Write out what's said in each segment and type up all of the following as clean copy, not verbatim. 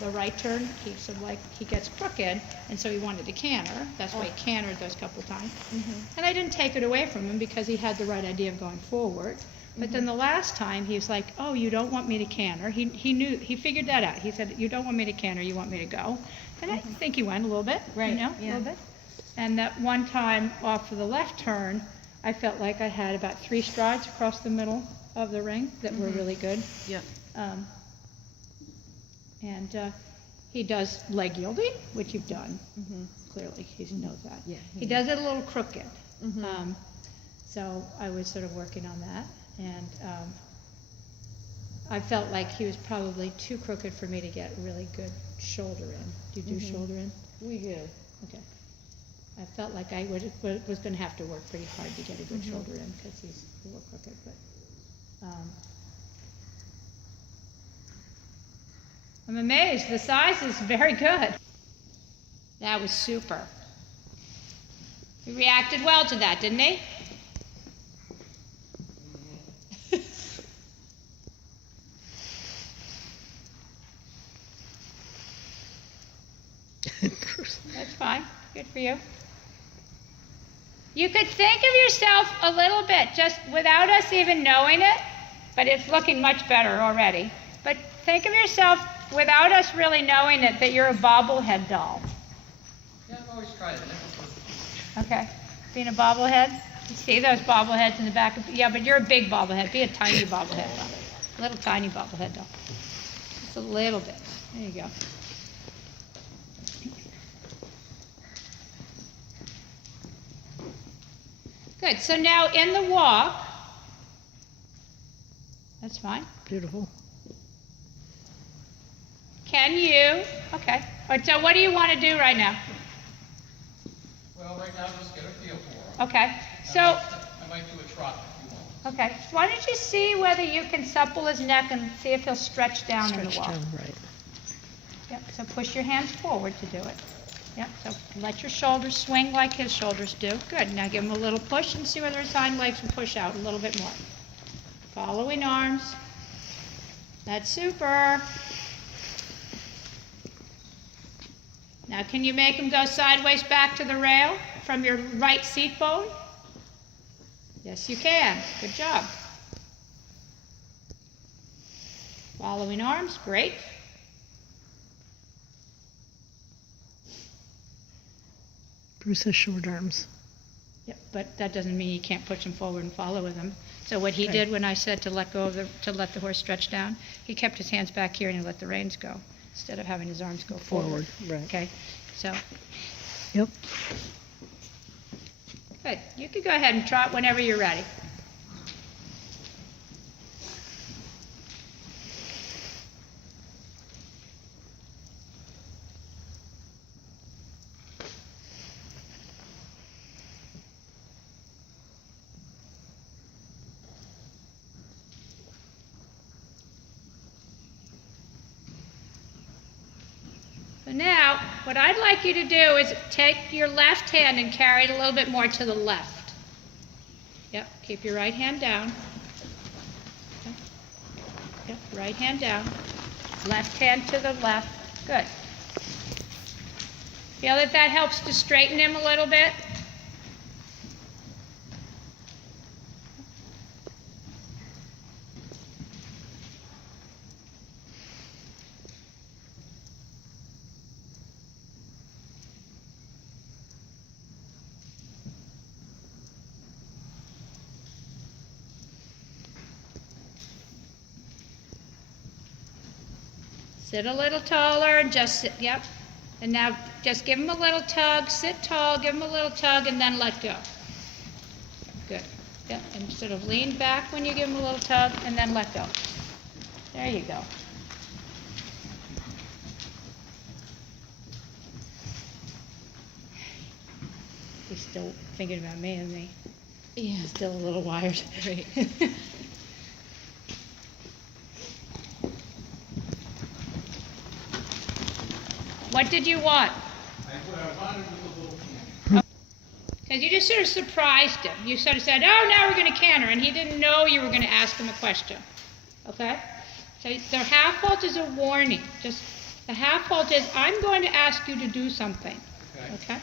the right turn keeps him like he gets crooked, and so he wanted to canter. That's why he cantered those couple times. And I didn't take it away from him because he had the right idea of going forward. But then the last time he was like, "Oh, you don't want me to canter." He knew, he figured that out. He said, "You don't want me to canter, you want me to go." And I think he went a little bit, right, a little bit. And that one time off of the left turn, I felt like I had about 3 strides across the middle of the ring that were really good. Yep. And he does leg yielding, which you've done. Clearly, he knows that. Yeah, he does it a little crooked. So I was sort of working on that. And I felt like he was probably too crooked for me to get a really good shoulder in. Do you do shoulder in? We do. Okay. I felt like I was going to have to work pretty hard to get a good shoulder in because he's a little crooked. But I'm amazed. The size is very good. That was super. He reacted well to that, didn't he? That's fine. Good for you. You could think of yourself a little bit, just without us even knowing it, but it's looking much better already. But think of yourself without us really knowing it, that you're a bobblehead doll. Yeah, I've always tried it. Okay. Being a bobblehead? You see those bobbleheads in the back of, yeah, but you're a big bobblehead. Be a tiny bobblehead doll. A little tiny bobblehead doll. Just a little bit. There you go. Good. So now in the walk, that's fine. Beautiful. Can you, okay. All right, so what do you want to do right now? Well, right now, just get a feel for it. Okay. So, I might do a trot if you want. okay. Why don't you see whether you can supple his neck and see if he'll stretch down in the walk. Down, right. Yep. So push your hands forward to do it. Yep. So let your shoulders swing like his shoulders do. Good. Now give him a little push and see whether his hind legs will push out a little bit more. Following arms. That's super. Now can you make him go sideways back to the rail from your right seat bone? Yes, you can. Good job. Following arms. Great. Bruce has short arms. Yep, but that doesn't mean you can't push him forward and follow with him. So what he did when I said to let go of to let the horse stretch down, he kept his hands back here and he let the reins go instead of having his arms go forward. Right. Okay, so Yep. good. You can go ahead and trot whenever you're ready. So now, what I'd like you to do is take your left hand and carry it a little bit more to the left. Yep, keep your right hand down. Okay. Yep, right hand down. Left hand to the left. Good. Feel that that helps to straighten him a little bit? Sit a little taller and just sit, yep. And now just give him a little tug, sit tall, give him a little tug, and then let go. Good. Yep, and sort of lean back when you give him a little tug, and then let go. There you go. He's still thinking about me, isn't he? Yeah. He's still a little wired. Right. What did you want? What I wanted was a little can. Because you just sort of surprised him. You sort of said, oh, now we're going to canter, and he didn't know you were going to ask him a question. Okay? So the half halt is a warning. Just The half halt is, I'm going to ask you to do something. Okay. Okay?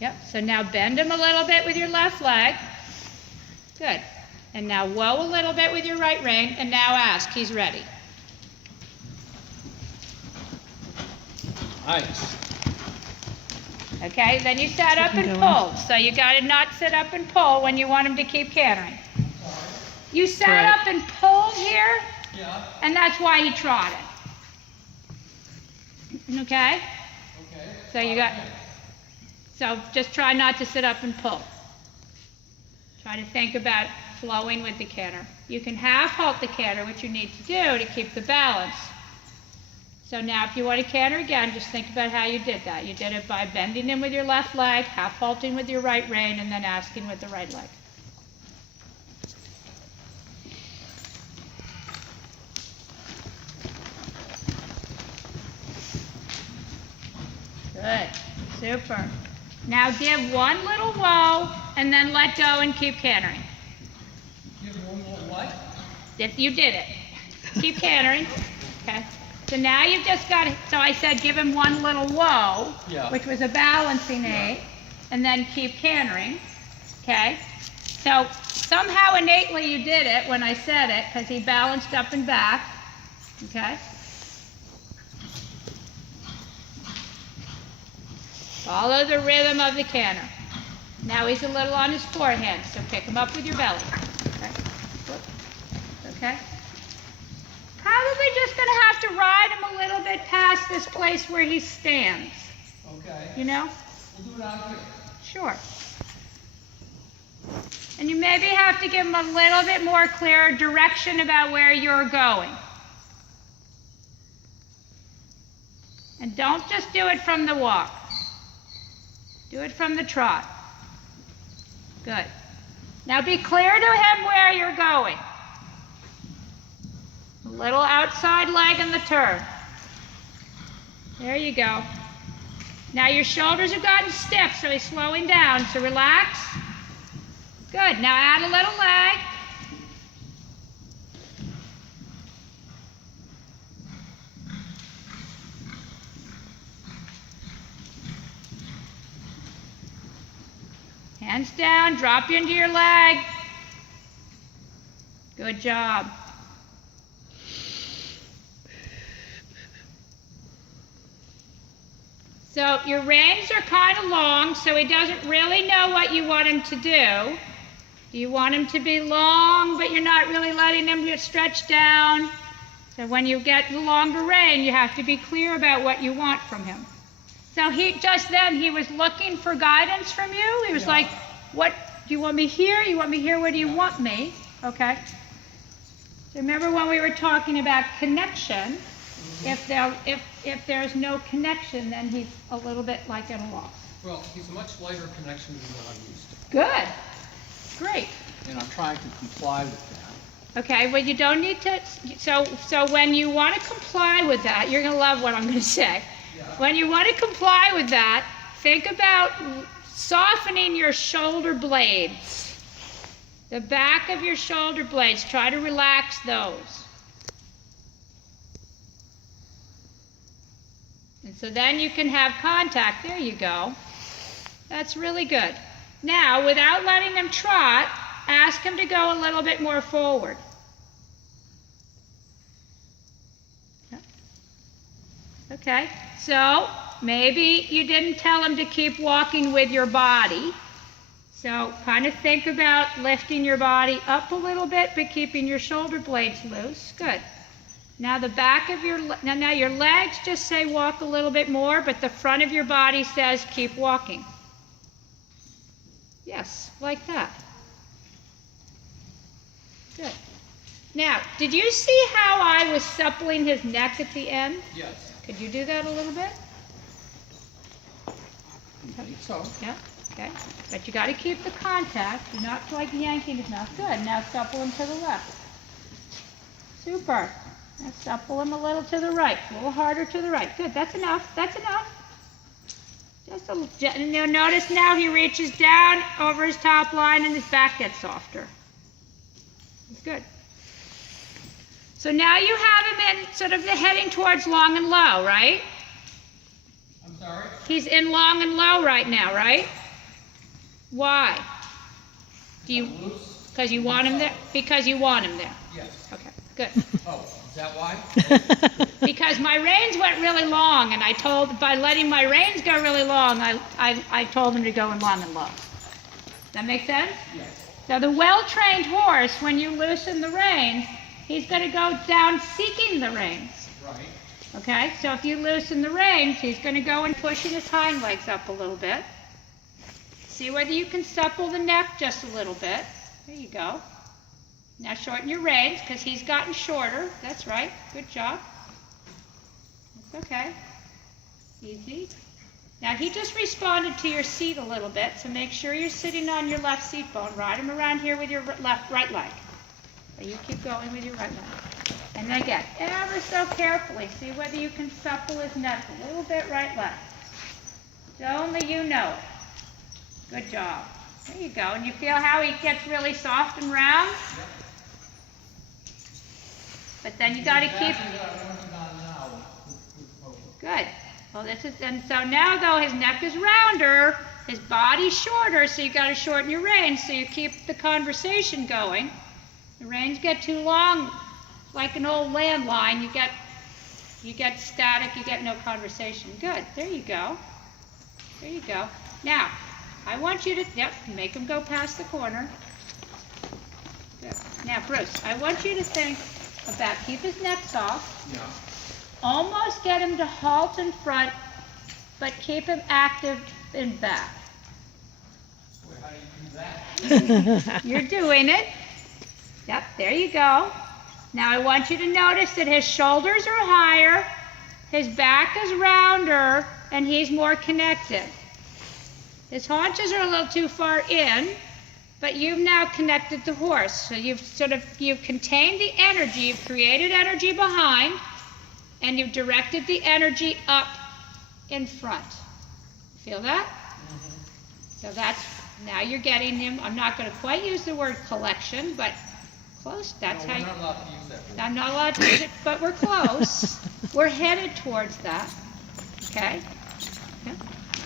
Yep, so now bend him a little bit with your left leg. Good. And now whoa a little bit with your right rein, and now ask. He's ready. Nice. Okay, then you set up and Keep him pull. So you got to not sit up and pull when you want him to keep cantering. You sat Right. up and pulled here, Yeah. and that's why he trotted. Okay? Okay. So you got, so just try not to sit up and pull. Try to think about flowing with the canter. You can half halt the canter, which you need to do to keep the balance. So now if you want to canter again, just think about how you did that. You did it by bending him with your left leg, half halting with your right rein, and then asking with the right leg. Good. Super. Now give one little whoa, and then let go and keep cantering. Give one more what? You did it. Keep cantering. Okay. So now you've just got to, so I said give him one little whoa, Yeah. which was a balancing aid, and then keep cantering. Okay. So somehow innately you did it when I said it, because he balanced up and back. Okay. Follow the rhythm of the canter. Now he's a little on his forehand, so pick him up with your belly. Okay. Whoop. Okay. Probably just going to have to ride him a little bit past this place where he stands. Okay. You know? We'll do it out here. Sure. And you maybe have to give him a little bit more clear direction about where you're going. And don't just do it from the walk. Do it from the trot. Good. Now be clear to him where you're going. A little outside leg in the turn. There you go. Now your shoulders have gotten stiff, so he's slowing down. So relax. Good. Now add a little leg. Hands down, drop you into your leg. Good job. So your reins are kind of long, so he doesn't really know what you want him to do. Do you want him to be long, but you're not really letting him get stretched down? So when you get the longer rein, you have to be clear about what you want from him. So he was looking for guidance from you. He was like, what, do you want me here? You want me here? Where do you want me? Okay. So remember when we were talking about connection, if there's no connection, then he's a little bit like at a loss. Well, he's a much lighter connection than what I'm used to. Good. Great. And I'm trying to comply with that. Okay, well you don't need to, so when you want to comply with that, you're going to love what I'm going to say. Yeah. When you want to comply with that, think about softening your shoulder blades. The back of your shoulder blades, try to relax those. And so then you can have contact. There you go. That's really good. Now, without letting him trot, ask him to go a little bit more forward. Okay, so maybe you didn't tell him to keep walking with your body. So kind of think about lifting your body up a little bit, but keeping your shoulder blades loose. Good. Now the back of now your legs just say walk a little bit more, but the front of your body says keep walking. Yes, like that. Good. Now, did you see how I was suppling his neck at the end? Yes. Could you do that a little bit? I think so. Yeah, okay. But you got to keep the contact. You're not like yanking his mouth. Good. Now supple him to the left. Super. Now supple him a little to the right. A little harder to the right. Good. That's enough. That's enough. Just a little, and you'll notice now he reaches down over his top line and his back gets softer. It's good. So now you have him in sort of the heading towards long and low, right? I'm sorry? He's in long and low right now, right? Why? Do you? Loose? Because you want him there? Because you want him there. Yes. Okay, good. Oh, is that why? Because my reins went really long, and I told, by letting my reins go really long, I told him to go in long and low. That make sense? Yes. So the well-trained horse, when you loosen the reins, he's going to go down seeking the reins. Right. Okay, so if you loosen the reins, he's going to go and pushing his hind legs up a little bit. See whether you can supple the neck just a little bit. There you go. Now shorten your reins because he's gotten shorter. That's right. Good job. That's okay. Easy. Now he just responded to your seat a little bit, so make sure you're sitting on your left seat bone. Ride him around here with your right leg. So you keep going with your right leg. And then again, ever so carefully, see whether you can supple his neck a little bit right leg. So only you know it. Good job. There you go. And you feel how he gets really soft and round? Yep. But then you got to keep... Exactly what I'm working on now with Pogo. Good. Well, this is... And so now, though, his neck is rounder, his body's shorter, so you got to shorten your reins so you keep the conversation going. The reins get too long, like an old landline. You get static, you get no conversation. Good. There you go. There you go. Now, I want you to, make him go past the corner. Good. Now, Bruce, I want you to think about, keep his neck soft. Yeah. Almost get him to halt in front, but keep him active in back. Boy, how do you do that? You're doing it. Yep, there you go. Now I want you to notice that his shoulders are higher, his back is rounder, and he's more connected. His haunches are a little too far in, but you've now connected the horse. So you've contained the energy, you've created energy behind, and you've directed the energy up in front. Feel that? Mm-hmm. So now you're getting him, I'm not going to quite use the word collection, but close. That's how we're not allowed to use that word. I'm not allowed to use it, but we're close. We're headed towards that. Okay? Yeah.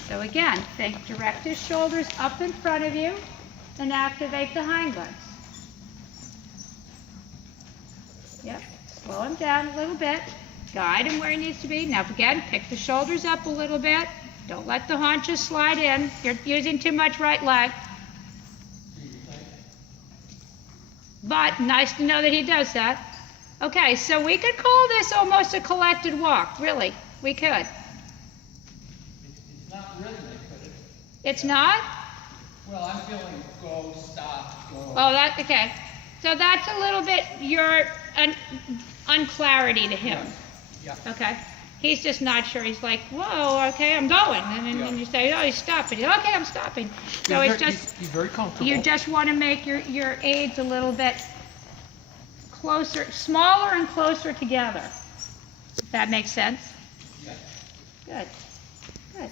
So again, direct his shoulders up in front of you and activate the hind legs. Yep. Slow him down a little bit. Guide him where he needs to be. Now again, pick the shoulders up a little bit. Don't let the haunches slide in. You're using too much right leg. But nice to know that he does that. Okay, so we could call this almost a collected walk. Really, we could. It's not rhythmic, but It's not? well, I'm feeling go, stop, go. Oh, okay. So that's a little bit your unclarity to him. Yeah. Okay. He's just not sure. He's like, whoa, okay, I'm going. And then you say, oh, he's stopping. Okay, I'm stopping. So it's just, He's very comfortable. you just want to make your aids a little bit closer, smaller and closer together. If that makes sense? Yeah. Good. Good.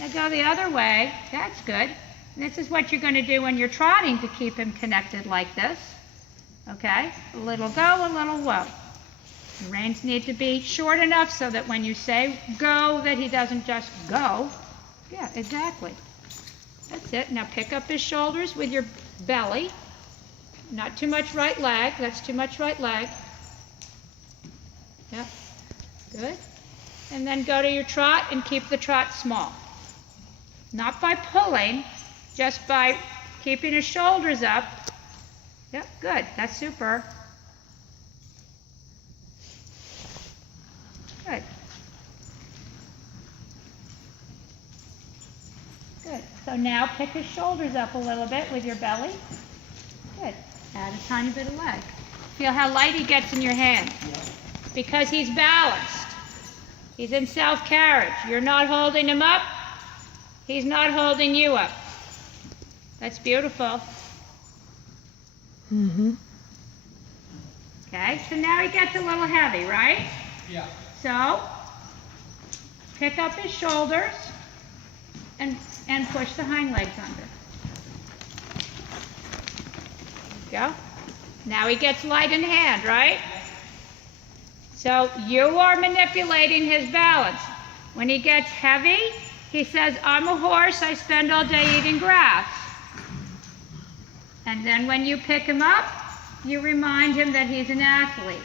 Now go the other way. That's good. This is what you're going to do when you're trotting to keep him connected like this. Okay? A little go, a little whoa. The reins need to be short enough so that when you say go, that he doesn't just go. Yeah, exactly. That's it. Now pick up his shoulders with your belly. Not too much right leg. That's too much right leg. Yeah. Good. And then go to your trot and keep the trot small. Not by pulling, just by keeping his shoulders up. Yep, good. That's super. Good. Good. So now pick his shoulders up a little bit with your belly. Good. Add a tiny bit of leg. Feel how light he gets in your hand. Because he's balanced. He's in self-carriage. You're not holding him up. He's not holding you up. That's beautiful. Mm-hmm. Okay, so now he gets a little heavy, right? Yeah. So, pick up his shoulders. and push the hind legs under. Go. Now he gets light in hand, right? So you are manipulating his balance. When he gets heavy, he says, I'm a horse, I spend all day eating grass. And then when you pick him up, you remind him that he's an athlete.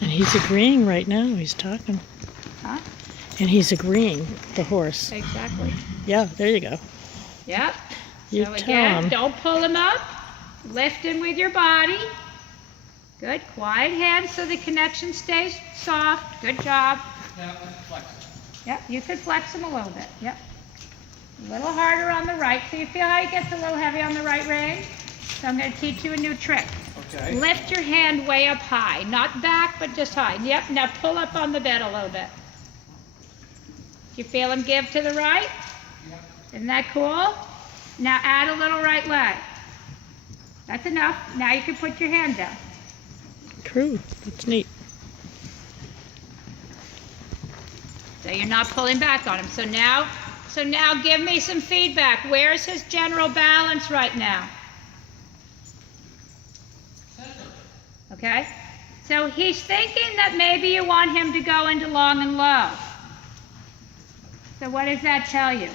And he's agreeing right now. He's talking. Huh? And he's agreeing, the horse. Exactly. Yeah, there you go. Yep. You So tell again, him. don't pull him up. Lift him with your body. Good. Quiet hands so the connection stays soft. Good job. Now, flex it. Yep. You could flex him a little bit. Yep. A little harder on the right. So you feel how he gets a little heavy on the right rein? So I'm going to teach you a new trick. Okay. Lift your hand way up high. Not back, but just high. Yep. Now pull up on the bed a little bit. You feel him give to the right? Yep. Isn't that cool? Now add a little right leg. That's enough. Now you can put your hand down. True. That's neat. So you're not pulling back on him. So now give me some feedback. Where's his general balance right now? Center. Okay? So he's thinking that maybe you want him to go into long and low. So what does that tell you?